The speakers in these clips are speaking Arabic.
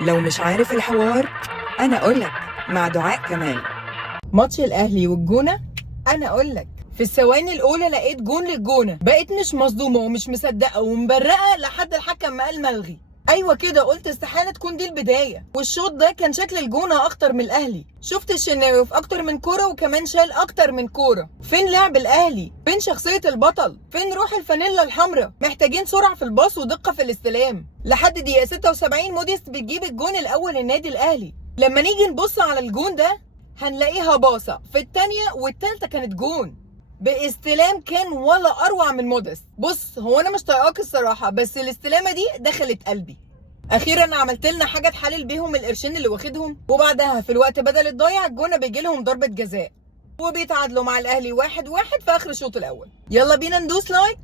لو مش عارف الحوار أنا أقولك مع دعاء كمال. ماتش الاهلي والجونه، انا اقول لك في الثواني الاولى لقيت جون للجونه، بقيت مش مصدومه ومش مصدقه ومبرقه لحد الحكم ما قال ملغي. ايوه كده، قلت استحاله تكون دي البدايه. والشوط ده كان شكل الجونه اخطر من الاهلي. شفت الشناوي في اكتر من كوره وكمان شال اكتر من كوره. فين لعب الاهلي؟ فين شخصيه البطل؟ فين روح الفانيلا الحمراء؟ محتاجين سرعه في الباص ودقه في الاستلام. لحد دقيقه 76 موديست بتجيب الجون الاول للنادي الاهلي. لما نيجي نبص على الجون ده هنلاقيها باصه، في الثانيه والثالثه كانت جون باستلام كان ولا اروع من موديست. بص، هو انا مش طايقاك الصراحه، بس الاستلامه دي دخلت قلبي. اخيرا عملت لنا حاجه تحلل بيهم القرشين اللي واخدهم. وبعدها في الوقت بدل الضايع الجونه بيجي لهم ضربه جزاء وبيتعادلوا مع الاهلي 1-1 في اخر الشوط الاول. يلا بينا ندوس لايك،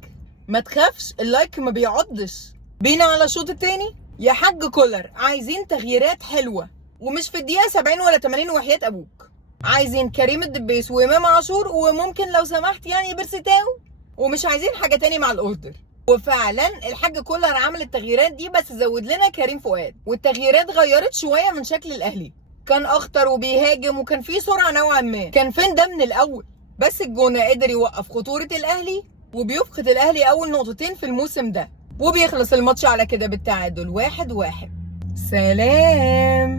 ما تخافش اللايك ما بيعضش. بينا على الشوط الثاني. يا حاج كولر، عايزين تغييرات حلوه ومش في الدقيقه 70 ولا 80 وحياه ابوك. عايزين كريم الدبيس وامام عاشور وممكن لو سمحت يعني بيرسيتاو، ومش عايزين حاجه تاني مع الاوردر. وفعلا الحاج كولر عمل التغييرات دي، بس زود لنا كريم فؤاد، والتغييرات غيرت شويه من شكل الاهلي. كان اخطر وبيهاجم وكان فيه سرعه نوعا ما. كان فين ده من الاول؟ بس الجونه قدر يوقف خطوره الاهلي وبيفقد الاهلي اول نقطتين في الموسم ده، وبيخلص الماتش على كده بالتعادل 1-1. سلام.